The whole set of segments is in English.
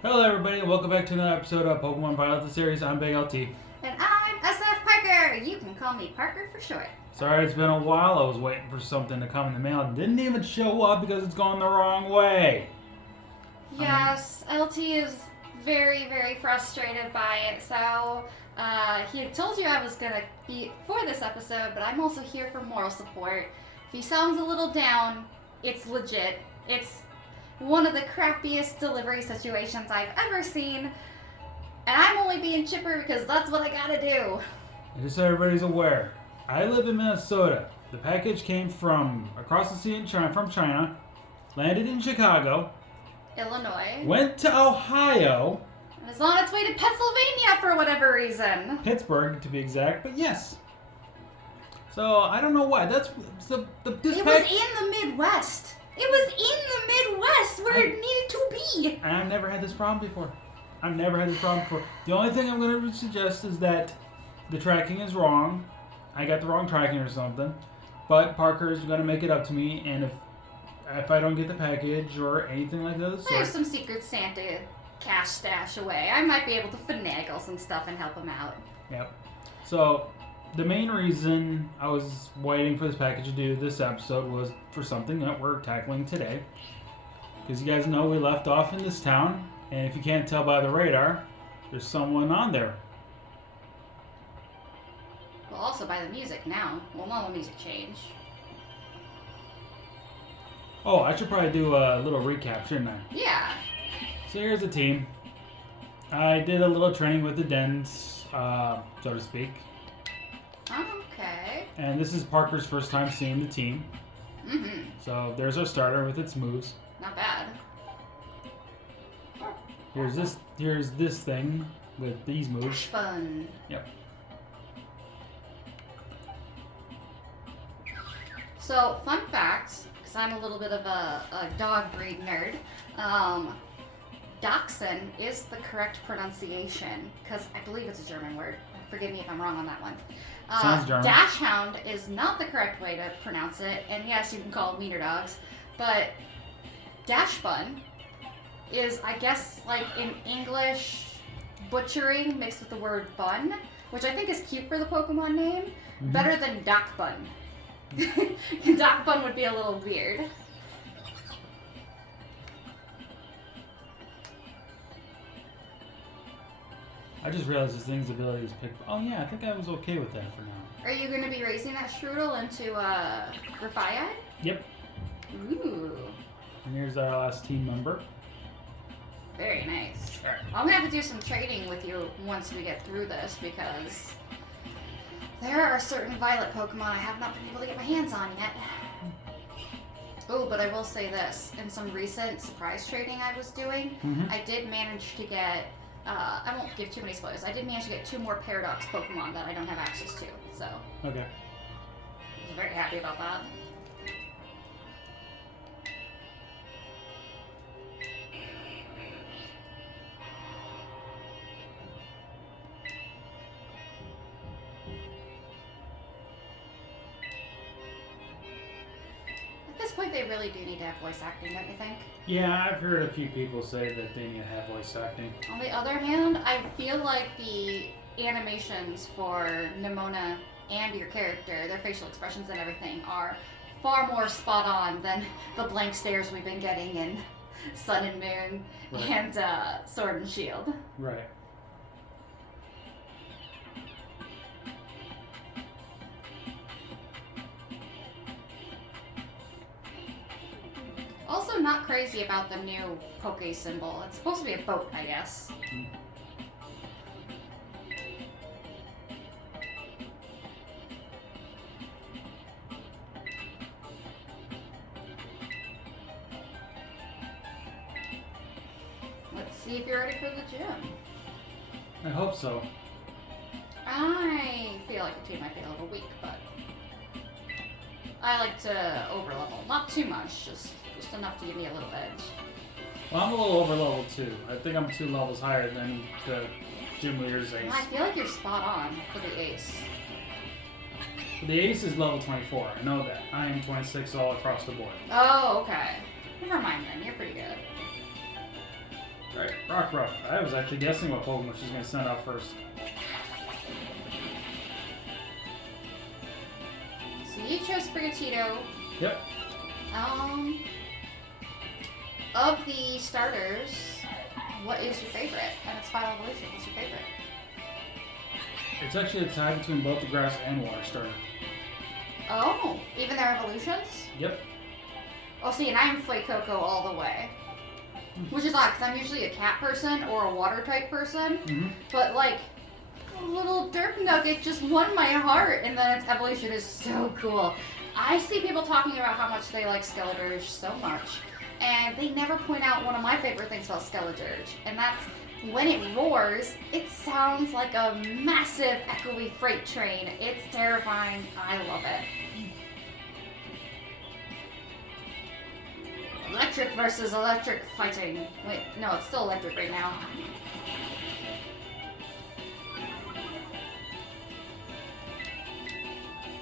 Hello everybody and welcome back to another episode of Pokemon Pilot the Series. I'm Big LT. And I'm SFParker. You can call me Parker for short. Sorry it's been a while. I was waiting for something to come in the mail and didn't even show up because it's gone the wrong way. Yes, LT is very, very frustrated by it. So he had told you I was going to be for this episode, but I'm also here for moral support. If he sounds a little down, it's legit. It's one of the crappiest delivery situations I've ever seen. And I'm only being chipper because that's what I gotta do. And just so everybody's aware, I live in Minnesota. The package came from across the sea in China, from China, landed in Chicago, Illinois. went to Ohio. And it's on its way to Pennsylvania for whatever reason. Pittsburgh to be exact, but yes. So I don't know why. That's this It was in the Midwest. It was in the Midwest where it needed to be. And I've never had this problem before. The only thing I'm going to suggest is that the tracking is wrong. I got the wrong tracking or something. But Parker is going to make it up to me, and if I don't get the package or anything like that, There's some Secret Santa cash stash away. I might be able to finagle some stuff and help him out. Yep. So the main reason I was waiting for this package to do this episode was for something that we're tackling today. Because you guys know we left off in this town, and if you can't tell by the radar, there's someone on there. Well, also by the music now. Well, no, the music changed. Oh, I should probably do a little recap, shouldn't I? Yeah. So here's the team. I did a little training with the dens, so to speak. Okay. And this is Parker's first time seeing the team. Mm-hmm. So there's our starter with its moves. Not bad. Here's this thing with these moves. Fun. Yep. So, fun fact, because I'm a little bit of a dog breed nerd, Dachshund is the correct pronunciation, because I believe it's a German word. Forgive me if I'm wrong on that one. Sounds German. Dachshund is not the correct way to pronounce it, and yes, you can call them wiener dogs, but Dachshund is, I guess, like in English, butchering mixed with the word bun, which I think is cute for the Pokemon name, better than Dakbun. Dakbun would be a little weird. I just realized this thing's ability is pick. Oh yeah, I think I was okay with that for now. Are you going to be raising that Strudel into Grafaiad? Yep. Ooh. And here's our last team member. Very nice. Alright. I'm going to have to do some trading with you once we get through this, because there are certain Violet Pokemon I have not been able to get my hands on yet. Oh, but I will say this. In some recent surprise trading I was doing, I did manage to get, I won't give too many spoilers, I did manage to get 2 more Paradox Pokemon that I don't have access to, so. Okay. I was very happy about that. At this point, they really do need to have voice acting, don't you think? Yeah, I've heard a few people say that they need to have voice acting. On the other hand, I feel like the animations for Nimona and your character, their facial expressions and everything, are far more spot on than the blank stares we've been getting in Sun and Moon and Sword and Shield. Right. Also, not crazy about the new Poke symbol. It's supposed to be a boat, I guess. Let's see if you're ready for the gym. I hope so. I feel like the team might be a little weak, but I like to overlevel. Not too much, just enough to give me a little edge. Well, I'm a little over level too. I think I'm 2 levels higher than the gym leader's ace. I feel like you're spot on for the ace. The ace is level 24. I know that. I am 26 all across the board. Oh, okay. Never mind then. You're pretty good. Right. Rock Ruff. I was actually guessing what Pokemon she's going to send out first. So you chose Sprigatito. Yep. Of the starters, what is your favorite? And its final evolution, what's your favorite? It's actually a tie between both the grass and water starter. Oh, even their evolutions? Yep. Oh, see, and I'm Fuecoco all the way. Which is odd, because I'm usually a cat person or a water type person. Mm-hmm. But, like, a little derp nugget just won my heart, and then its evolution is so cool. I see people talking about how much they like Skeledirge so much, and they never point out one of my favorite things about Skeledirge, and that's when it roars, it sounds like a massive echoey freight train. It's terrifying. I love it. Electric versus electric fighting. Wait, no, it's still electric right now.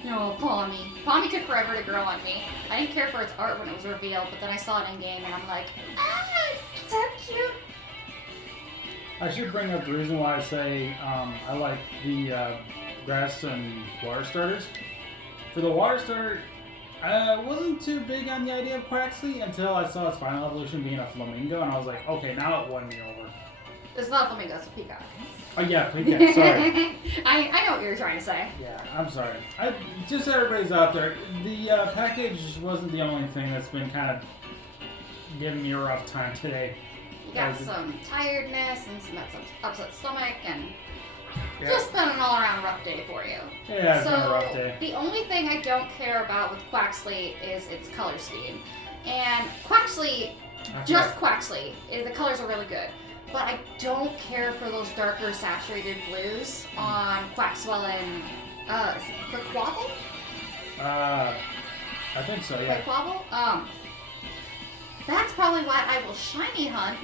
No, Palmy. Palmy took forever to grow on me. I didn't care for its art when it was revealed, but then I saw it in game and I'm like, ah, it's so cute. I should bring up the reason why I say I like the grass and water starters. For the water starter, I wasn't too big on the idea of Quaxley until I saw its final evolution being a flamingo, and I was like, okay, now it won me over. It's not a flamingo, it's a peacock. Oh yeah, peacock, sorry. I know what you were trying to say. Yeah, I'm sorry. Just so everybody's out there, the package wasn't the only thing that's been kind of giving me a rough time today. You got some tiredness and some upset stomach and yeah. just been an all-around rough day for you. Yeah, it's been a rough day. The only thing I don't care about with Quaxley is its color scheme. And Quaxley, Quaxley, the colors are really good. But I don't care for those darker saturated blues on Quaxwell and Quaquaval? I think so, yeah. Quaquaval? That's probably why I will shiny hunt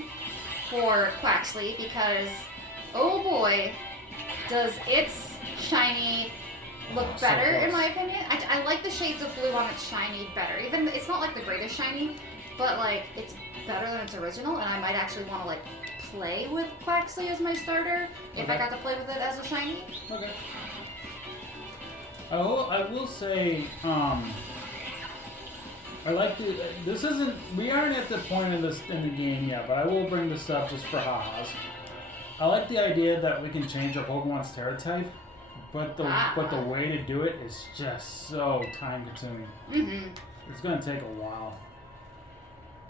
for Quaxley, because oh boy, does its shiny look better in my opinion. I like the shades of blue on its shiny better. Even it's not like the greatest shiny, but like it's better than its original, and I might actually want to like play with Quaxley as my starter if I got to play with it as a shiny. Okay. I will say, I like this isn't, we aren't at the point in the game yet, but I will bring this up just for ha-has. I like the idea that we can change our Pokemon's Terra type, but the way to do it is just so time consuming. Mm-hmm. It's gonna take a while.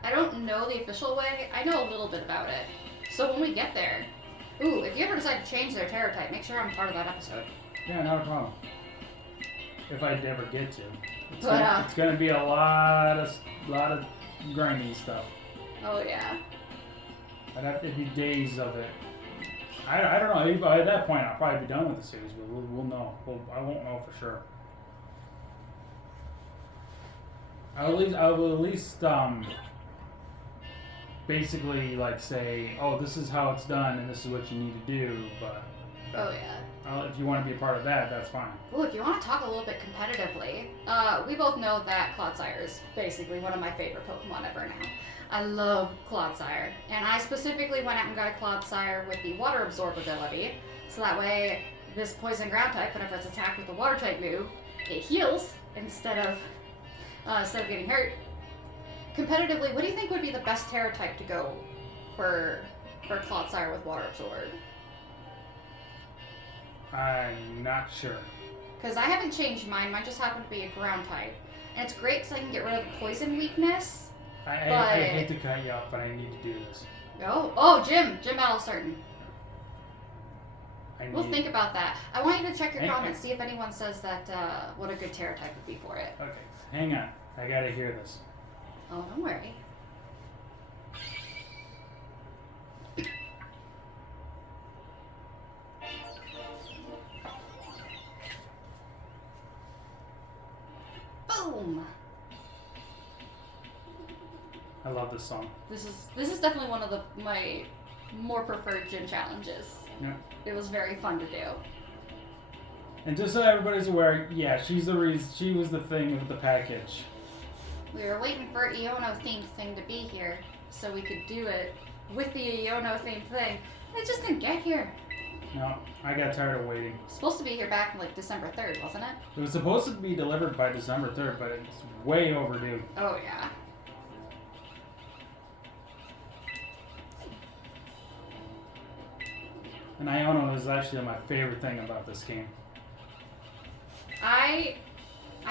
I don't know the official way. I know a little bit about it. So when we get there, ooh, if you ever decide to change their Terra type, make sure I'm part of that episode. Yeah, not a problem. If I ever get to. It's gonna be a lot of grindy stuff. Oh yeah. I'd have to be days of it. I don't know. By that point, I'll probably be done with the series, but we'll know. I won't know for sure. I will at least basically like say, oh, this is how it's done, and this is what you need to do. But oh yeah. If you want to be a part of that, that's fine. Ooh, if you want to talk a little bit competitively, we both know that Clodsire is basically one of my favorite Pokemon ever now. I love Clodsire, and I specifically went out and got a Clodsire with the Water Absorb ability, so that way this Poison Ground type, whenever it's attacked with a Water type move, it heals instead of getting hurt. Competitively, what do you think would be the best Terra type to go for Clodsire with Water Absorb? I'm not sure. Because I haven't changed mine. Mine just happened to be a ground type. And it's great because I can get rid of the poison weakness. I hate to cut you off, but I need to do this. Oh, Gym battle starting. We'll think about that. I want you to check your comments, see if anyone says that what a good Terra type would be for it. Okay, hang on. I gotta hear this. Oh, don't worry. Boom! I love this song. This is definitely one of my more preferred gym challenges. Yeah. It was very fun to do. And just so everybody's aware, yeah, she's the reason. She was the thing with the package. We were waiting for Iono themed thing to be here so we could do it with the Iono themed thing. It just didn't get here. No, I got tired of waiting. It's supposed to be here back like December 3rd, wasn't it? It was supposed to be delivered by December 3rd, but it's way overdue. Oh, yeah. And Iono is actually my favorite thing about this game. I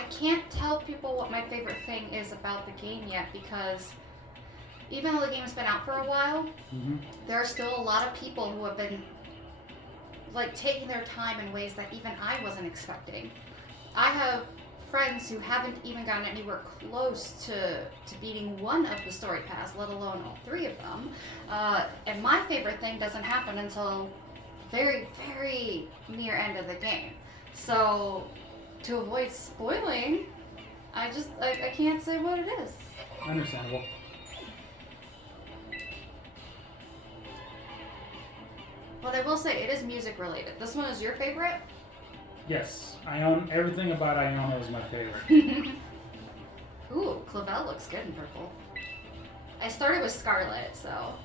can't tell people what my favorite thing is about the game yet because even though the game's been out for a while, there are still a lot of people who have been like taking their time in ways that even I wasn't expecting. I have friends who haven't even gotten anywhere close to beating one of the story paths, let alone all three of them. And my favorite thing doesn't happen until very, very near end of the game. So to avoid spoiling, I can't say what it is. Understandable. But I will say, it is music related. This one is your favorite? Yes, everything about Iono is my favorite. Ooh, Clavel looks good in purple. I started with Scarlet, so...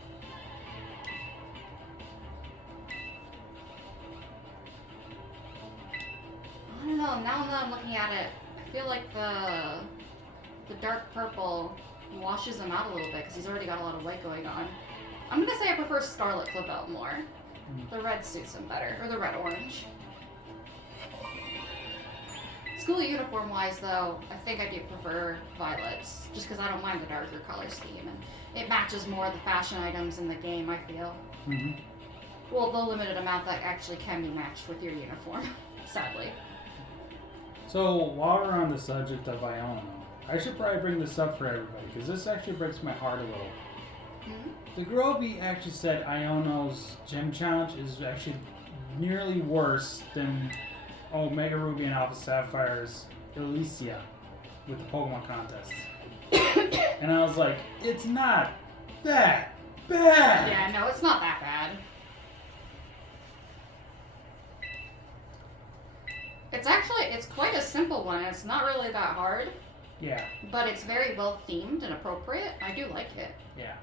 I don't know, now that I'm looking at it, I feel like the dark purple washes him out a little bit because he's already got a lot of white going on. I'm gonna say I prefer Scarlet Clavel more. The red suits him better, or the red-orange. School uniform-wise, though, I think I do prefer violets, just because I don't mind the darker color scheme, and it matches more of the fashion items in the game, I feel. Well, the limited amount that actually can be matched with your uniform, sadly. So, while we're on the subject of Iono, I should probably bring this up for everybody, because this actually breaks my heart a little. The Groby actually said Iono's gym challenge is actually nearly worse than Omega Ruby and Alpha Sapphire's Elysia with the Pokemon contests. And I was like, it's not that bad. Yeah, no, it's not that bad. It's quite a simple one. It's not really that hard. Yeah. But it's very well themed and appropriate. I do like it. Yeah.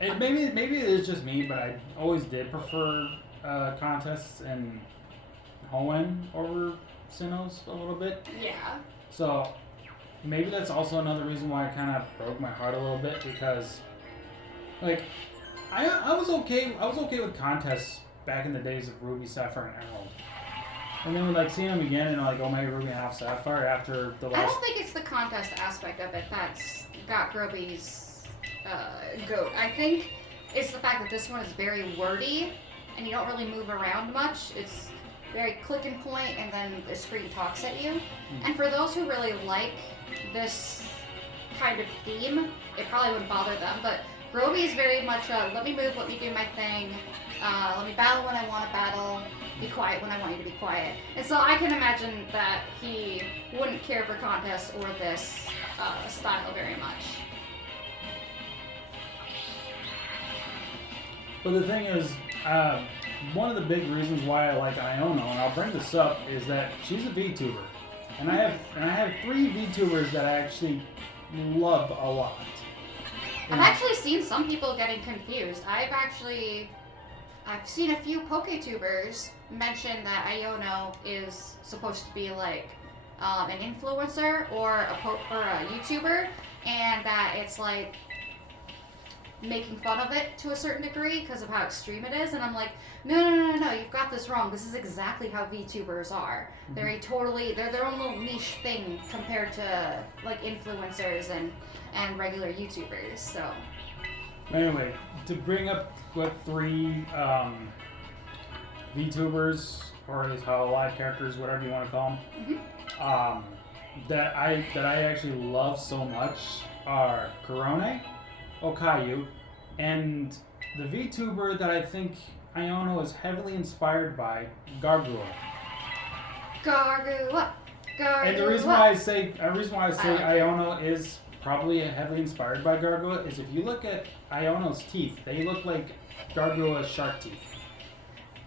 And maybe it is just me, but I always did prefer contests and Hoenn over Sinnoh's a little bit. Yeah. So maybe that's also another reason why it kind of broke my heart a little bit, because like I was okay with contests back in the days of Ruby, Sapphire, and Emerald. And then like seeing them again in like Omega Ruby and Alpha Sapphire after the last. I don't think it's the contest aspect of it that's got Groby's goat. I think it's the fact that this one is very wordy and you don't really move around much. It's very click and point, and then the screen talks at you. And for those who really like this kind of theme, it probably wouldn't bother them. But Groby is very much let me move, let me do my thing, let me battle when I want to battle, be quiet when I want you to be quiet. And so I can imagine that he wouldn't care for contests or this style very much. But the thing is, one of the big reasons why I like Iono, and I'll bring this up, is that she's a VTuber, and I have 3 VTubers that I actually love a lot. I've actually seen some people getting confused. I've seen a few PokeTubers mention that Iono is supposed to be like an influencer or a YouTuber, and that it's like making fun of it to a certain degree because of how extreme it is. And I'm like, no, you've got this wrong. This is exactly how VTubers are. They're their own little niche thing compared to like influencers and regular YouTubers. So anyway, to bring up what 3 VTubers, or how live characters, whatever you want to call them, that I actually love so much are Korone, Okayu, and the VTuber that I think Iono is heavily inspired by, Gargua. Gargua. And the reason why I say Iono is probably heavily inspired by Gargua is if you look at Iono's teeth, they look like Gargua's shark teeth.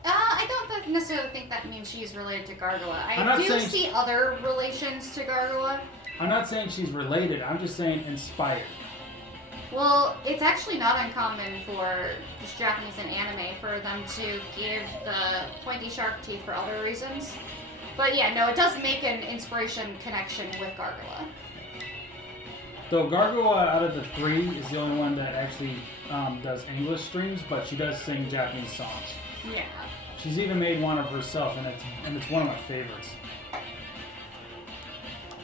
I don't necessarily think that means she's related to Gargua. I do see other relations to Gargua. I'm not saying she's related. I'm just saying inspired. Well, it's actually not uncommon for just Japanese and anime for them to give the pointy shark teeth for other reasons. But yeah, no, it does make an inspiration connection with Gargoyle. Though Gargoyle, out of the 3, is the only one that actually does English streams, but she does sing Japanese songs. Yeah. She's even made one of herself, and it's one of my favorites.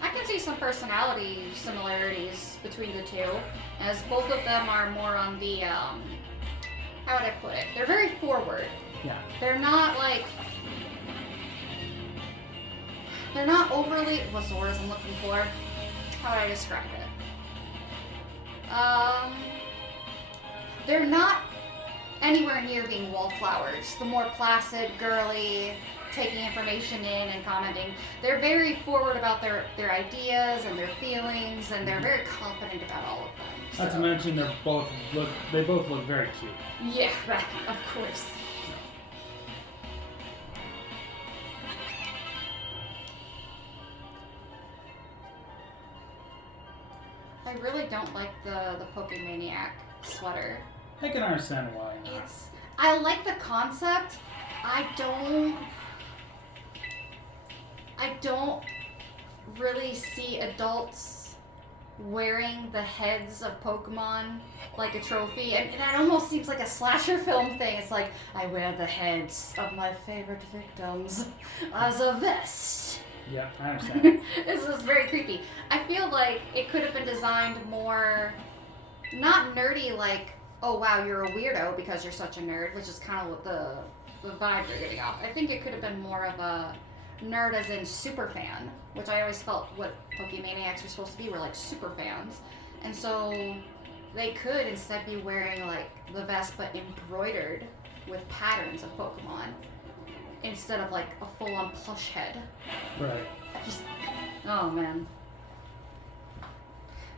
I can see some personality similarities between the two, as both of them are more on the, how would I put it? They're very forward. Yeah. They're not overly, what's the word I'm looking for? How would I describe it? They're not anywhere near being wallflowers. The more placid, girly, taking information in and commenting. They're very forward about their ideas and their feelings, and they're very confident about all of them. Not to mention they both look very cute. Yeah, right, of course. I really don't like the Pokemaniac sweater. I can understand why not. I like the concept. I don't really see adults wearing the heads of Pokemon like a trophy. And it almost seems like a slasher film thing. It's like, I wear the heads of my favorite victims as a vest. Yeah, I understand. This is very creepy. I feel like it could have been designed more, not nerdy like, oh wow, you're a weirdo because you're such a nerd, which is kind of what the vibe they're giving off. I think it could have been more of a nerd as in super fan, which I always felt what Pokemaniacs were supposed to be, were like super fans. And so they could instead be wearing like the vest but embroidered with patterns of Pokemon, instead of like a full-on plush head. Right. Oh man.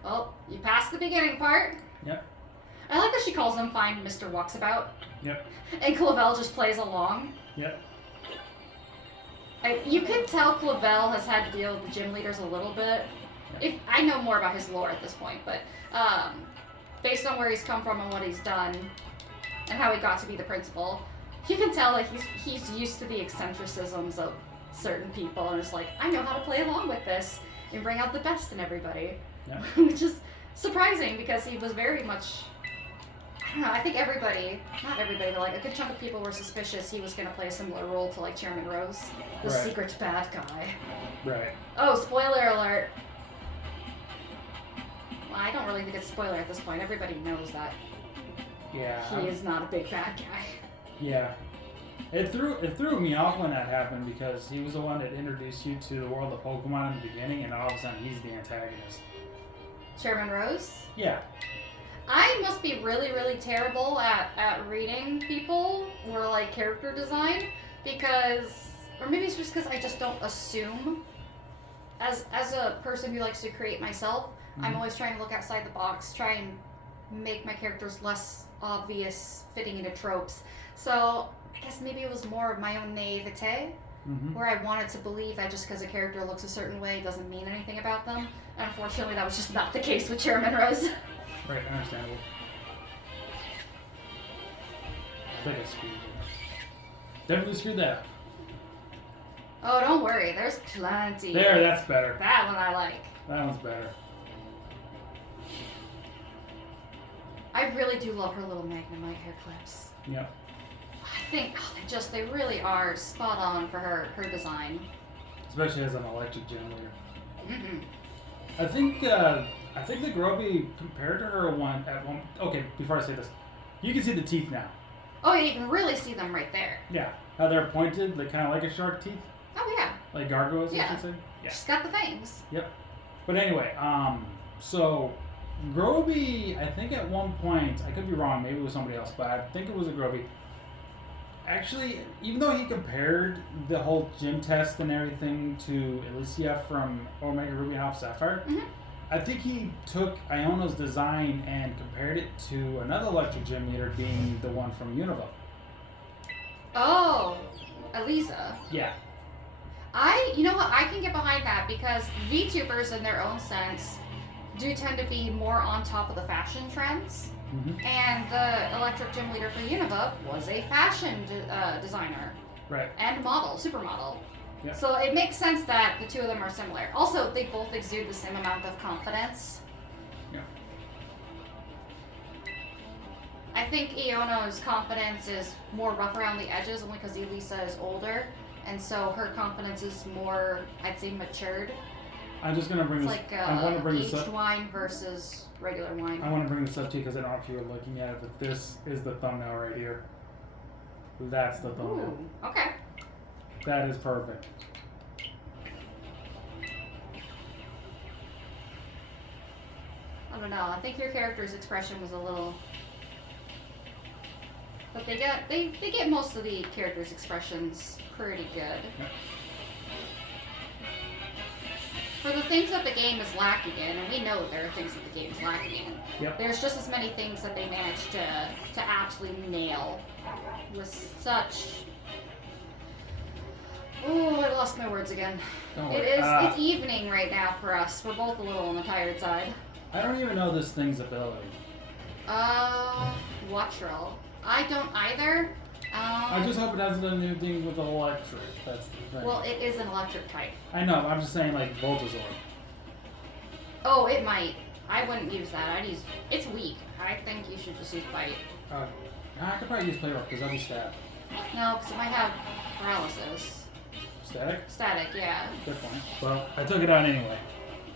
Well, you passed the beginning part. Yep. I like that she calls him Find Mr. Walksabout. Yep. And Clavel just plays along. Yep. You could tell Clavel has had to deal with the gym leaders a little bit. I know more about his lore at this point, but based on where he's come from and what he's done, and how he got to be the principal, you can tell that he's used to the eccentricisms of certain people, and it's like, I know how to play along with this and bring out the best in everybody. Yeah. Which is surprising because he was very much, I don't know, I think not everybody, but like a good chunk of people were suspicious he was going to play a similar role to like Chairman Rose, the Right. secret bad guy. Right. Oh, spoiler alert. Well, I don't really think it's a spoiler at this point. Everybody knows that Yeah. he is not a big bad guy. Yeah. It threw me off when that happened because he was the one that introduced you to the world of Pokemon in the beginning, and all of a sudden he's the antagonist. Chairman Rose? Yeah. I must be really, really terrible at reading people or like character design because, or maybe it's just because I just don't assume. As a person who likes to create myself, I'm always trying to look outside the box, try and make my characters less obvious, fitting into tropes. So I guess maybe it was more of my own naivete, where I wanted to believe that just because a character looks a certain way doesn't mean anything about them. And unfortunately, that was just not the case with Chairman Rose. Right, understandable. I think I screwed it. Definitely screwed that up. Oh, don't worry. There's plenty. There, that's better. That one I like. That one's better. I really do love her little Magnemite hair clips. Yep. I think they really are spot on for her design. Especially as an electric gym leader. Mm-hmm. I think the Groby compared to her okay, before I say this, you can see the teeth now. Oh, yeah, you can really see them right there. Yeah. How they're pointed, like kind of like a shark teeth. Oh, yeah. Like gargoyles, Yeah. I should say. Yeah. She's got the fangs. Yep. But anyway, so Groby, I think at one point, I could be wrong, maybe it was somebody else, but I think it was a Groby. Actually, even though he compared the whole gym test and everything to Alicia from Omega Ruby and Alpha Sapphire, I think he took Iona's design and compared it to another electric gym leader being the one from Unova. Oh, Eliza. Yeah. You know what, I can get behind that because VTubers in their own sense do tend to be more on top of the fashion trends. Mm-hmm. And the electric gym leader for Unova was a fashion designer. Right. And model, supermodel. Yeah. So it makes sense that the two of them are similar. Also, they both exude the same amount of confidence. Yeah. I think Iono's confidence is more rough around the edges only because Elisa is older. And so her confidence is more, I'd say, matured. I'm just going to bring It's this like I want to bring aged this up. wine versus regular wine. I want to bring this up to you because I don't know if you were looking at it, but this is the thumbnail right here. That's the thumbnail. Ooh, okay. That is perfect. I don't know. I think your character's expression was a little, but they get most of the characters' expressions pretty good. Yeah. For the things that the game is lacking in, and we know that there are things that the game is lacking in. Yep. There's just as many things that they managed to absolutely nail with such. Ooh, I lost my words again. Don't It worry. is. It's evening right now for us. We're both a little on the tired side. I don't even know this thing's ability. Watchroll. I don't either. I just hope it has anything with electric. That's the thing. Well, it is an electric type. I know. I'm just saying, like Voltazor. Oh, it might. I wouldn't use that. I'd use. It's weak. I think you should just use bite. I could probably use Play Rough because that'll be stab. No, because it might have paralysis. Static? Static, yeah. Good point. Well, I took it out anyway.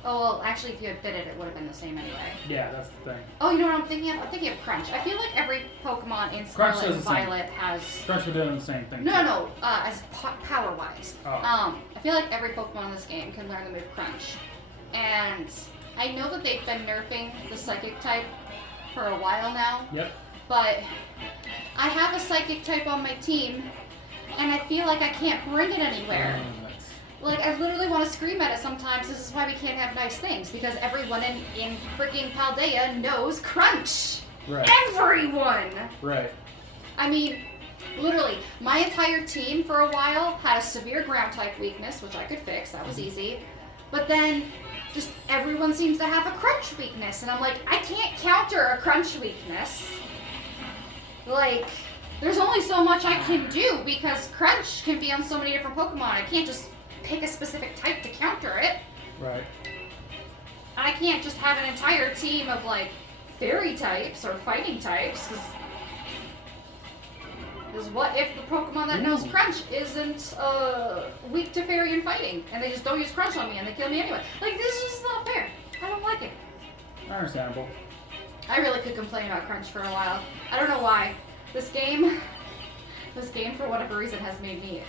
Oh, well, actually, if you had bit it, it would have been the same anyway. Yeah, that's the thing. Oh, you know what I'm thinking of? I'm thinking of Crunch. I feel like every Pokemon in Crunch Scarlet does and the same. Violet has... Crunch would do the same thing. No, as power-wise. Oh. I feel like every Pokemon in this game can learn the move Crunch. And I know that they've been nerfing the Psychic type for a while now. Yep. But I have a Psychic type on my team, and I feel like I can't bring it anywhere. Like, I literally want to scream at it sometimes. This is why we can't have nice things, because everyone in freaking Paldea knows Crunch. Right. Everyone! Right. I mean, literally, my entire team for a while had a severe ground type weakness, which I could fix. That was easy. But then, just everyone seems to have a Crunch weakness, and I'm like, I can't counter a Crunch weakness. Like, there's only so much I can do, because Crunch can be on so many different Pokemon. I can't just pick a specific type to counter it. Right. I can't just have an entire team of, like, fairy types or fighting types, because what if the Pokemon that knows Crunch isn't weak to fairy and fighting, and they just don't use Crunch on me and they kill me anyway? Like, this is just not fair. I don't like it. Understandable. I really could complain about Crunch for a while. I don't know why. This game, for whatever reason, has made me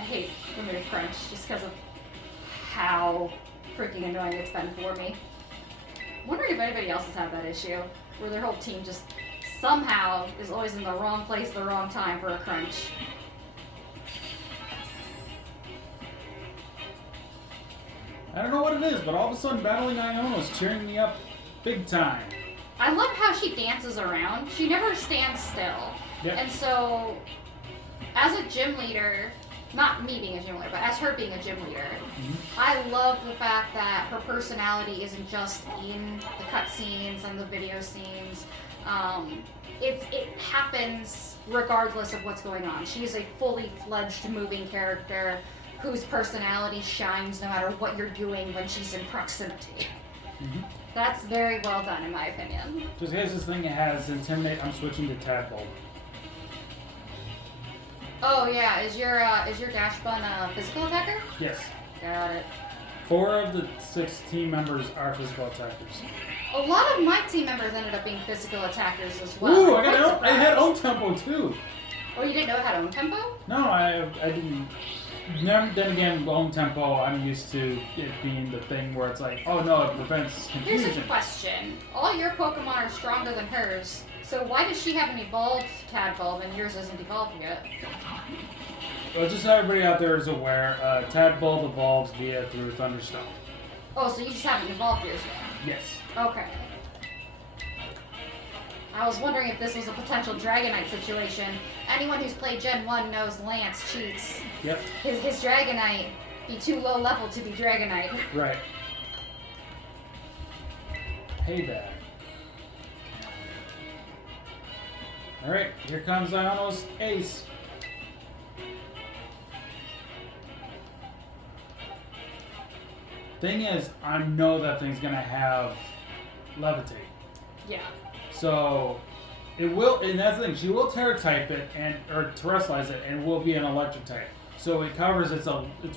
hate the move Crunch, just because of how freaking annoying it's been for me. I'm wondering if anybody else has had that issue, where their whole team just somehow is always in the wrong place at the wrong time for a Crunch. I don't know what it is, but all of a sudden battling Iono is cheering me up big time. I love how she dances around. She never stands still. Yep. And so, as a gym leader, not me being a gym leader, but as her being a gym leader, I love the fact that her personality isn't just in the cutscenes and the video scenes. It happens regardless of what's going on. She is a fully fledged moving character whose personality shines no matter what you're doing when she's in proximity. That's very well done, in my opinion. Just here's this thing, it has Intimidate. I'm switching to Tadpole. Oh yeah, is your Dash Bun a physical attacker? Yes. Got it. 4 of the 6 team members are physical attackers. A lot of my team members ended up being physical attackers as well. Ooh, I'm quite I had surprised. own tempo too. Oh, you didn't know it had own tempo? No, I didn't. Then again, own tempo, I'm used to it being the thing where it's like, oh no, it prevents Here's confusion. a question. All your Pokemon are stronger than hers, so why does she have an evolved Tadbulb and yours isn't evolved yet? Well, just so everybody out there is aware, Tadbulb evolves through Thunderstone. Oh, so you just haven't evolved yours yet? Yes. Okay. I was wondering if this was a potential Dragonite situation. Anyone who's played Gen 1 knows Lance cheats. Yep. His Dragonite be too low level to be Dragonite. Right. payback. Alright, here comes Iono's ace. Thing is, I know that thing's gonna have levitate. Yeah. So it will, and that's the thing, she will terra type it or terrestrialize it, and it will be an electric type. So it covers its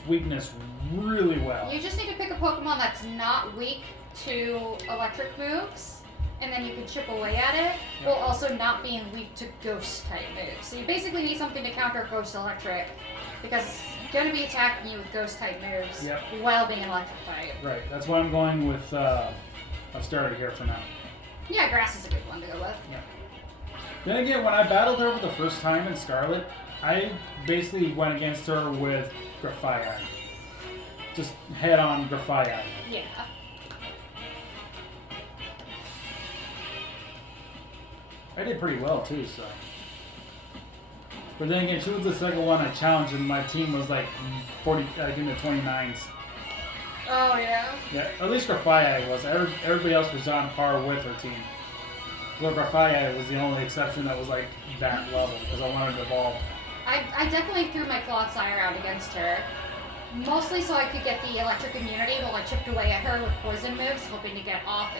weakness really well. You just need to pick a Pokemon that's not weak to electric moves, and then you can chip away at it, while also not being weak to ghost type moves. So you basically need something to counter Ghost Electric, because it's going to be attacking you with ghost type moves while being electric type. Right, that's why I'm going with a starter here for now. Yeah, grass is a good one to go with. Yeah. Then again, when I battled her for the first time in Scarlet, I basically went against her with Grafaiai. Just head on Grafaiai. Yeah. I did pretty well too, so. But then again, she was the second one I challenged, and my team was like 40, in the 29s. Oh, yeah? Yeah, at least Grafaiai was. Everybody else was on par with her team. Well, Grafaiai was the only exception that was like that level, because I wanted to evolve. I definitely threw my Clodsire out against her. Mostly so I could get the electric immunity while I chipped away at her with poison moves, hoping to get off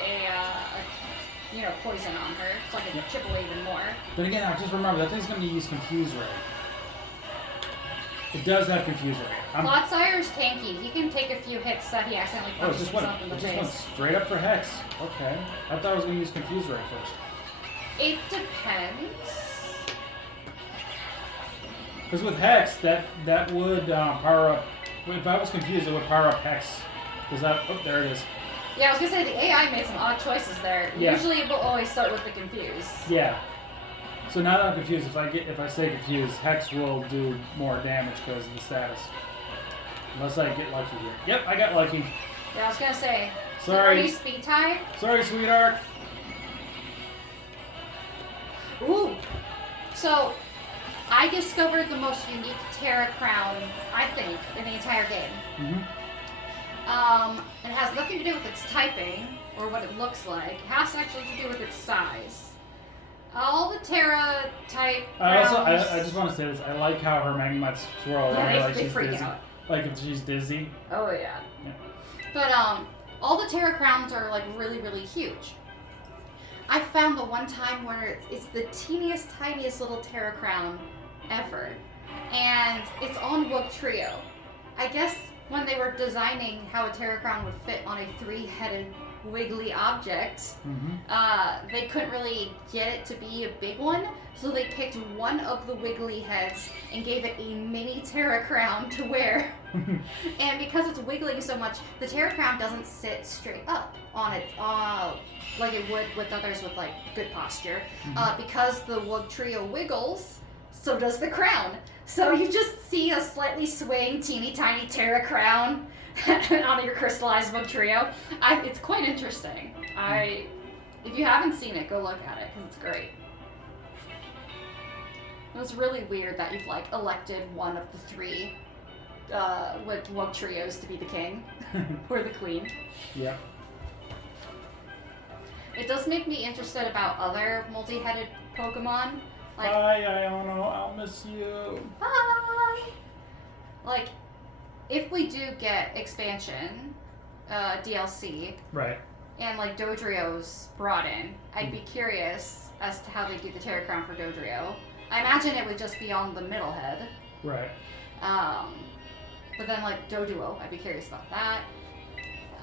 poison on her, so I could chip away even more. Then again, just remember, that thing's going to use Confuse Ray. It does have Confuse Ray. Clodsire's tanky. He can take a few hits that he accidentally punches himself in the face. It just went straight up for Hex. Okay. I thought I was going to use Confuse Ray first. It depends. Because with Hex, that would power up... If I was confused, it would power up Hex. Because that... Oh, there it is. Yeah, I was going to say, the AI made some odd choices there. Yeah. Usually it will always start with the Confuse. Yeah. So now that I'm confused, if I stay confused, Hex will do more damage because of the status. Unless I get lucky here. Yep, I got lucky. Yeah, I was going to say... Sorry. Are you speed type? Sorry, sweetheart. Ooh. So... I discovered the most unique Terra Crown, I think, in the entire game. Mm-hmm. It has nothing to do with its typing, or what it looks like. It has actually to do with its size. All the Terra type crowns... I just want to say this. I like how her Magmats swirl around her like they she's freak dizzy. out. Like if she's dizzy. Oh, yeah. But, all the Terra Crowns are, like, really, really huge. I found the one time where it's the teeniest, tiniest little Terra Crown ever, and it's on Wook Trio. I guess when they were designing how a Terra Crown would fit on a three-headed wiggly object, they couldn't really get it to be a big one, so they picked one of the wiggly heads and gave it a mini Terra Crown to wear. And because it's wiggling so much, the Terra Crown doesn't sit straight up on it like it would with others with like good posture. Because the Wook Trio wiggles, so does the crown. So you just see a slightly swaying, teeny tiny Terra Crown on your crystallized Wook Trio. It's quite interesting. If you haven't seen it, go look at it because it's great. It was really weird that you've like elected one of the three with Wook Trios to be the king or the queen. Yeah. It does make me interested about other multi-headed Pokemon. Like, bye, Iono. I'll miss you. Bye! Like, if we do get expansion, DLC, right, and like Dodrio's brought in, I'd be curious as to how they do the Terra Crown for Dodrio. I imagine it would just be on the middle head. Right. But then like Doduo, I'd be curious about that.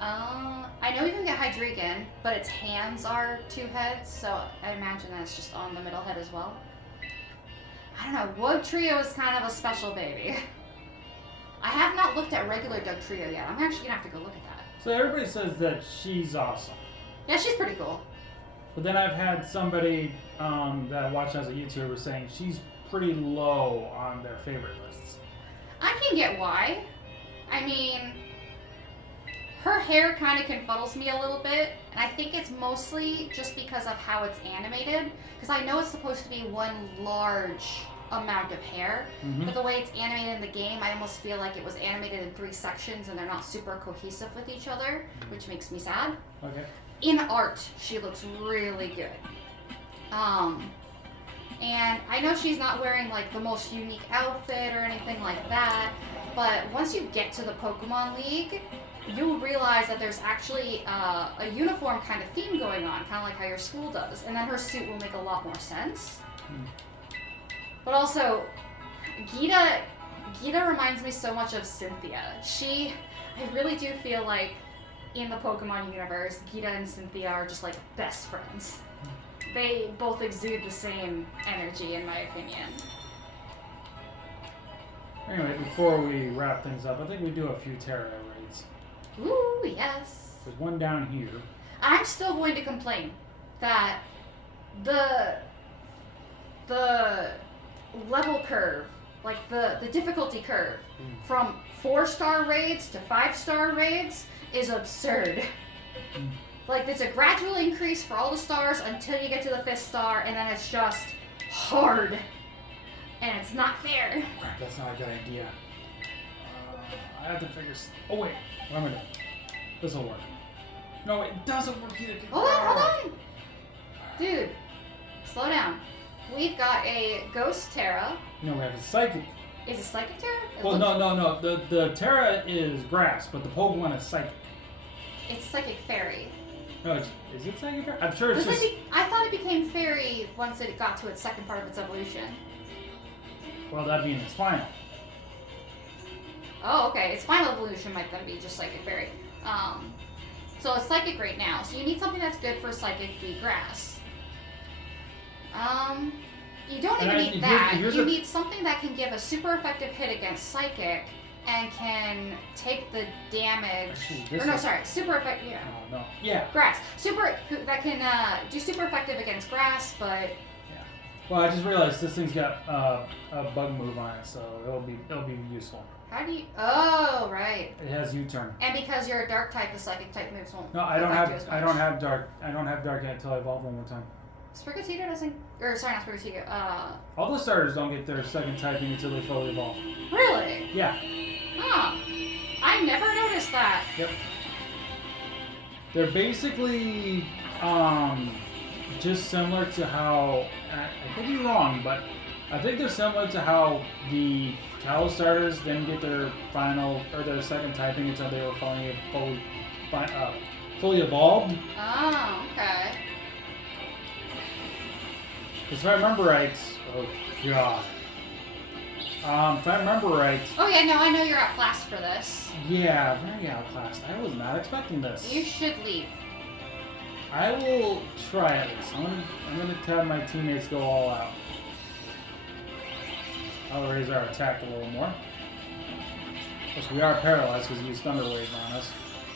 I know you can get Hydreigon, but its hands are two heads, so I imagine that's just on the middle head as well. I don't know, Wook Trio is kind of a special baby. I have not looked at regular Doug Trio yet. I'm actually going to have to go look at that. So everybody says that she's awesome. Yeah, she's pretty cool. But then I've had somebody that I watched as a YouTuber saying she's pretty low on their favorite lists. I can get why. I mean, her hair kind of confuddles me a little bit, and I think it's mostly just because of how it's animated. Because I know it's supposed to be one large amount of hair, but the way it's animated in the game, I almost feel like it was animated in 3 sections and they're not super cohesive with each other, which makes me sad. Okay. in art, she looks really good. And I know she's not wearing like the most unique outfit or anything like that, but once you get to the Pokemon League, you'll realize that there's actually a uniform kind of theme going on, kind of like how your school does, and then her suit will make a lot more sense. But also, Gita reminds me so much of Cynthia. I really do feel like in the Pokemon universe, Gita and Cynthia are just like best friends. They both exude the same energy, in my opinion. Anyway, before we wrap things up, I think we do a few Terra raids. Ooh, yes. There's one down here. I'm still going to complain that the level curve, like the difficulty curve, from 4-star raids to 5-star raids is absurd. Like, there's a gradual increase for all the stars until you get to the 5th star, and then it's just hard. And it's not fair. Crap, that's not a good idea. I have to figure... Oh, wait. What am I doing? This will work. No, it doesn't work either. Hold on! Dude, slow down. We've got a Ghost Terra. No, we have a Psychic. Is it Psychic Terra? Well, no. The Terra is Grass, but the Pokemon is Psychic. It's Psychic Fairy. No, is it Psychic Fairy? I'm sure it's just... I thought it became Fairy once it got to its second part of its evolution. Well, that'd be in its final. Oh, okay. Its final evolution might then be just Psychic Fairy. So it's Psychic right now. So you need something that's good for Psychic v Grass. You don't even need that. You need something that can give a super effective hit against Psychic and can take the damage. Super effective. Yeah. No. Yeah. Grass. That can do super effective against Grass, but. Yeah. Well, I just realized this thing's got a bug move on it, so it'll be useful. How do you? Oh, right. It has U-turn. And because you're a Dark type, the Psychic type moves won't. No, I don't have Dark yet until I evolve one more time. Sprigatito doesn't. Or sorry, not Sprigatito. All the starters don't get their second typing until they fully evolve. Really? Yeah. Huh. I never noticed that. Yep. They're basically just similar to how I could be wrong, but I think they're similar to how the Kalos starters didn't get their final or their second typing until they were fully evolved. Oh, okay. Because if I remember right, oh god. If I remember right. Oh yeah, no, I know you're outclassed for this. Yeah, very outclassed. I was not expecting this. You should leave. I will try at least. I'm gonna have my teammates go all out. I'll raise our attack a little more. Plus, we are paralyzed because he used Thunder Wave on us.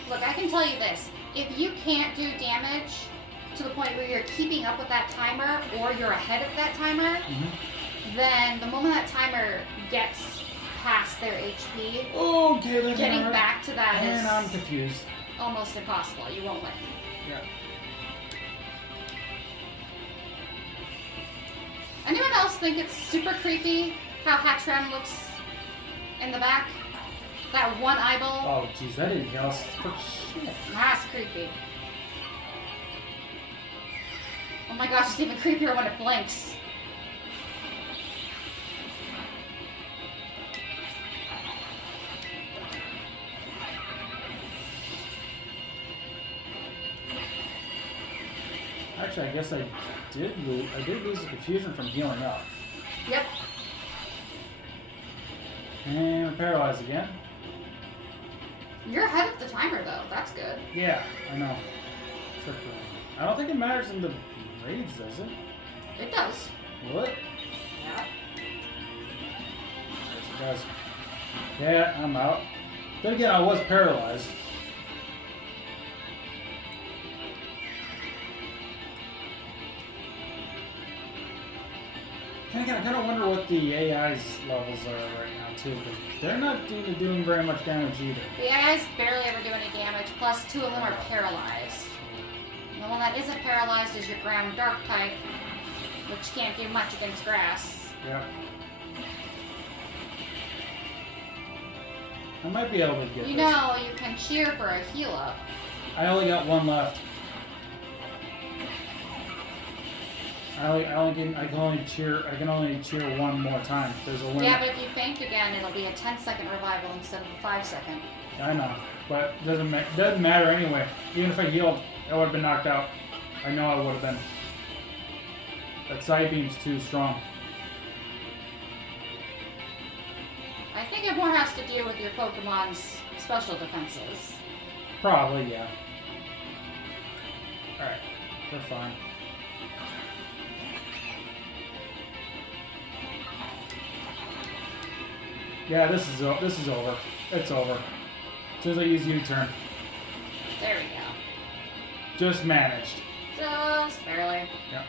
Look, I can tell you this. If you can't do damage to the point where you're keeping up with that timer, or you're ahead of that timer, then the moment that timer gets past their HP, getting back to that is I'm confused. Almost impossible. You won't win. Yeah. Anyone else think it's super creepy how Ha2ne looks in the back? That one eyeball? Oh, jeez, that didn't yell for shit. That's creepy. Oh my gosh, it's even creepier when it blinks. Actually, I guess I did lose the confusion from healing up. Yep. And I'm paralyzed again. You're ahead of the timer though, that's good. Yeah, I know. I don't think it matters in the raids, does it? It does. Will it? Yeah. Yes, it does. Yeah, I'm out. Then again, I was paralyzed. I kind of wonder what the AI's levels are right now, too, because they're not doing very much damage either. The AIs barely ever do any damage, plus 2 of them are paralyzed. And the one that isn't paralyzed is your ground dark type, which can't do much against grass. Yeah. I might be able to get this. You know, you can cheer for a heal up. I only got one left. I can only cheer one more time. There's a limit. Yeah, but if you faint again, it'll be a 10-second revival instead of a 5-second. I know, but it doesn't matter anyway. Even if I healed, I would have been knocked out. I know I would have been. That side beam's too strong. I think it more has to do with your Pokemon's special defenses. Probably, yeah. Alright, they're fine. Yeah, this is over. It's over. As soon as I use U-turn. There we go. Just managed. Just barely. Yeah.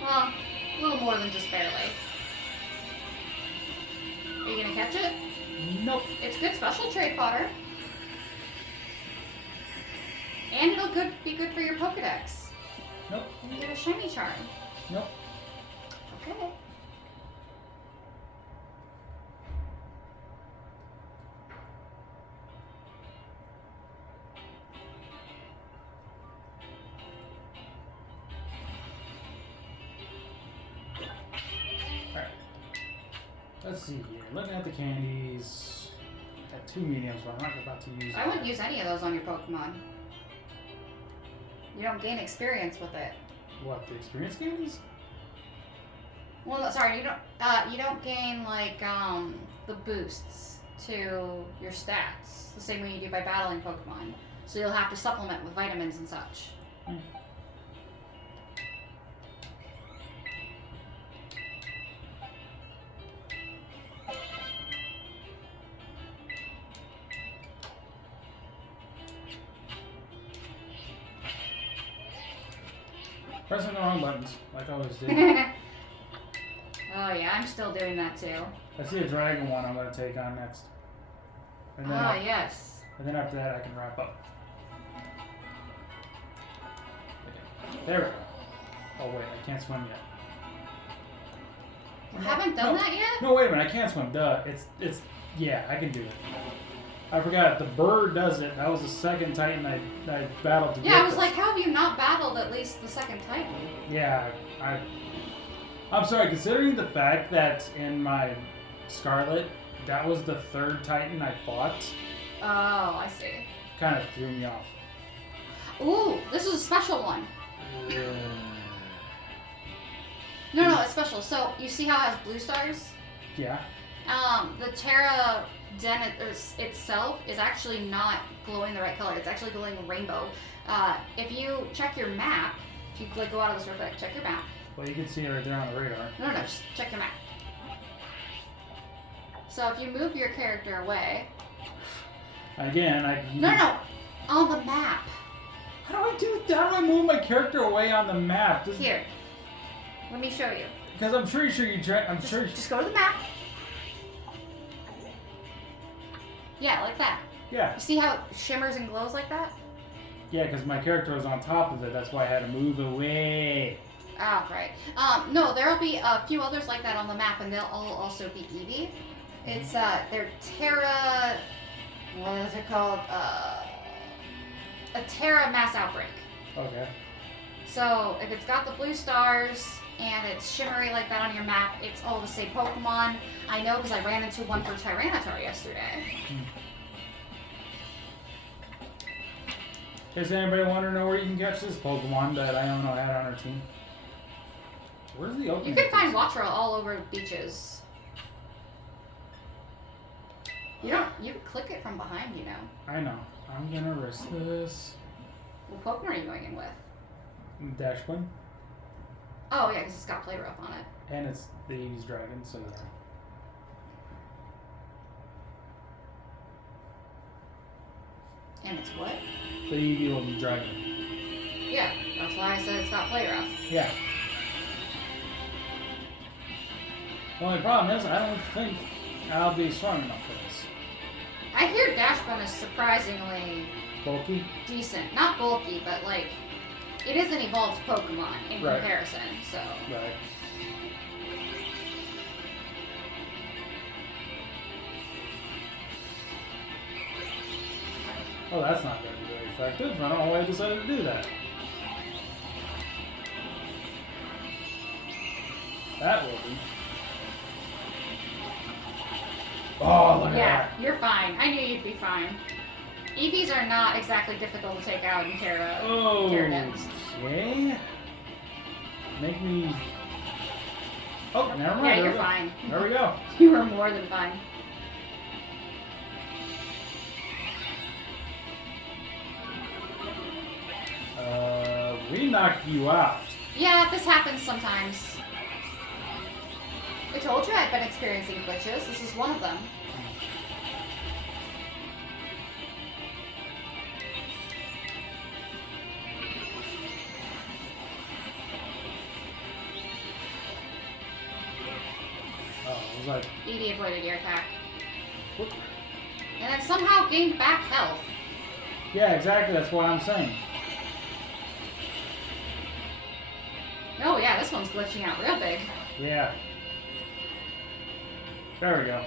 Well, a little more than just barely. Are you gonna catch it? Nope. It's good special trade fodder. And it'll be good for your Pokedex. Nope. And you get a shiny charm. Nope. Okay. Alright. Let's see here. Looking at the candies. Got 2 mediums, but I'm not about to use I wouldn't use any of those on your Pokemon. You don't gain experience with it. What, the experience candies? Well, no, sorry, you don't gain like the boosts to your stats the same way you do by battling Pokemon. So you'll have to supplement with vitamins and such. Pressing the wrong buttons, like I always do. Oh yeah, I'm still doing that too. I see a dragon one I'm going to take on next. And then Yes. And then after that I can wrap up. Okay. There we go. Oh wait, I can't swim yet. You haven't done that yet? No, wait a minute, I can't swim. Duh. It's yeah, I can do it. I forgot, the bird does it. That was the second Titan I battled to get Yeah, I was this. like, how have you not battled at least the second Titan? Yeah, I'm sorry, considering the fact that in my Scarlet, that was the 3rd Titan I fought, Oh, I see. kind of threw me off. Ooh, this is a special one. No, it's special. So, you see how it has blue stars? Yeah. The Terra Den itself is actually not glowing the right color. It's actually glowing rainbow. If you check your map, if you go out of this real quick, check your map. Well, you can see it right there on the radar. No, just check your map. So if you move your character away... Again, No, on the map. How do I move my character away on the map? Here, let me show you. Because I'm pretty sure you... Just go to the map. Yeah, like that. Yeah. You see how it shimmers and glows like that? Yeah, because my character was on top of it. That's why I had to move away. Oh, right. No, there'll be a few others like that on the map, and they'll all also be Eevee. It's, they're Terra... What is it called? A Terra Mass Outbreak. Okay. So, if it's got the blue stars, and it's shimmery like that on your map, it's all the same Pokemon. I know because I ran into one for Tyranitar yesterday. Does anybody want to know where you can catch this Pokemon that I don't know had on our team? Where's the opening? You can find Watchra all over beaches. You can click it from behind, you know. I know. I'm gonna risk this. What Pokemon are you going in with? Dashbun. Oh, yeah, because it's got Play Rough on it. And it's the Eevee's Dragon, so yeah. And it's what? The Eevee will be Dragon. Yeah, that's why I said it's got Play Rough. Yeah. The only problem is I don't think I'll be strong enough for this. I hear Dashbun is surprisingly Bulky? decent. Not bulky, but like, it is an evolved Pokemon in Right. comparison, so. Right. Oh, that's not going to be very effective. I don't know why I decided to do that. That will be. Oh, look at Yeah, that. you're fine. I knew you'd be fine. EVs are not exactly difficult to take out in Terra. Okay. Make me. Oh, never mind. Yeah, There you're we go. fine. There we go. You are more than fine. We knocked you out. Yeah, this happens sometimes. I told you I've been experiencing glitches. This is one of them. Oh, I was like, Edie avoided your attack. what? And then somehow gained back health. Yeah, exactly. That's what I'm saying. Oh yeah, this one's glitching out real big. Yeah. There we go.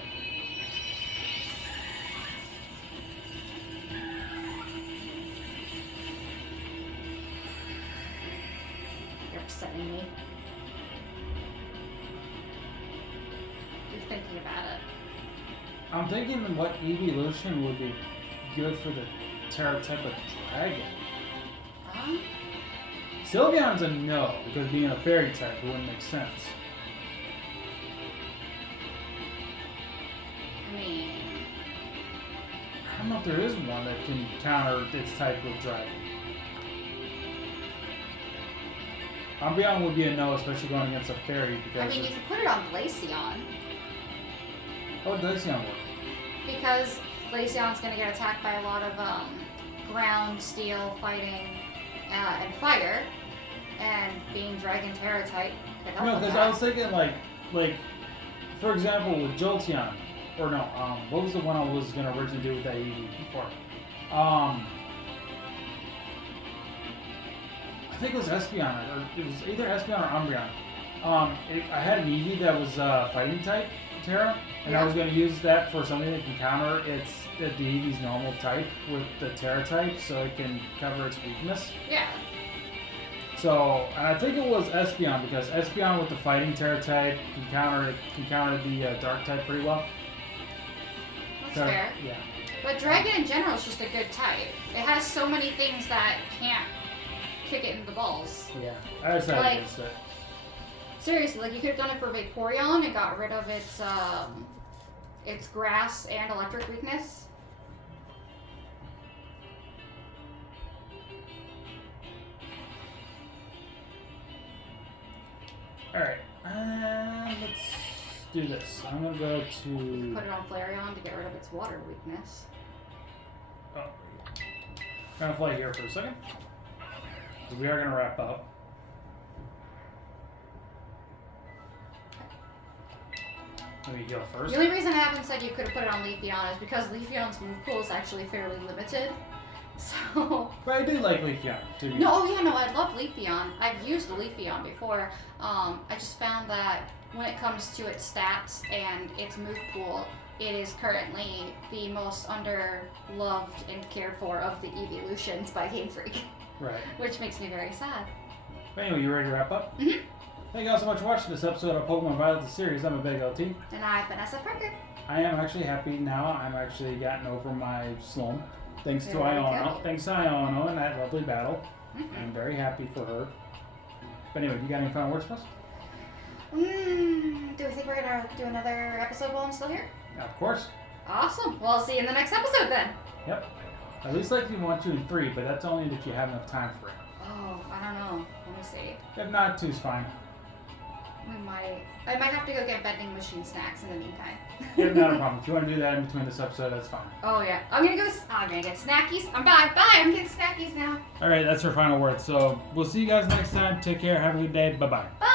You're upsetting me. You're thinking about it. I'm thinking what evolution would be good for the Terra type of dragon. Sylveon's a no, because being a fairy type it wouldn't make sense. I mean, I don't know if there is one that can counter its type of dragon. Umbreon would be a no, especially going against a fairy because you could put it on Glaceon. how would Glaceon work? Because Glaceon's gonna get attacked by a lot of ground, steel, fighting, and fire. And being Dragon Terra type could help No, with because that. I was thinking like, for example, with Jolteon, or no, what was the one I was gonna originally do with that EV before? I think it was Espeon, or it was either Espeon or Umbreon. I had an EV that was fighting type Terra, and I was gonna use that for something that can counter the EV's normal type with the Terra type, so it can cover its weakness. Yeah. So, and I think it was Espeon because Espeon with the fighting Terra type can counter the dark type pretty well. That's So, fair. yeah. But Dragon in general is just a good type. It has so many things that can't kick it in the balls. Yeah. I decided Like- against it. Seriously, like you could have done it for Vaporeon and got rid of its grass and electric weakness. Alright. Let's do this. I'm gonna go to. Put it on Flareon to get rid of its water weakness. Oh. I'm gonna play here for a second. We are gonna wrap up. Let me heal first. The only reason I haven't said you could have put it on Leafeon is because Leafeon's move pool is actually fairly limited. So. But I do like Leafeon too. No, oh yeah, no, I love Leafeon. I've used the Leafeon before. I just found that when it comes to its stats and its move pool, it is currently the most underloved and cared for of the evolutions by Game Freak. Right. Which makes me very sad. But anyway, you ready to wrap up? Mm-hmm. Thank you all so much for watching this episode of Pokemon Violet the series. I'm a big LT. And I've been SFParker. I am actually happy now. I'm actually gotten over my slum. Thanks to There we Iono. go. Thanks to Iono in that lovely battle. Mm-hmm. I'm very happy for her. But anyway, you got any final words for us? Do we think we're gonna do another episode while I'm still here? Of course. Awesome. Well, I'll see you in the next episode then. Yep. At least like you want 2 and 3, but that's only if you have enough time for it. Oh, I don't know. Let me see. If not, 2's fine. I might have to go get vending machine snacks in the meantime. Yeah, not a problem. If you want to do that in between this episode, that's fine. Oh yeah, I'm gonna get snackies. Bye. I'm getting snackies now. All right, that's our final word. So we'll see you guys next time. Take care. Have a good day. Bye-bye. Bye.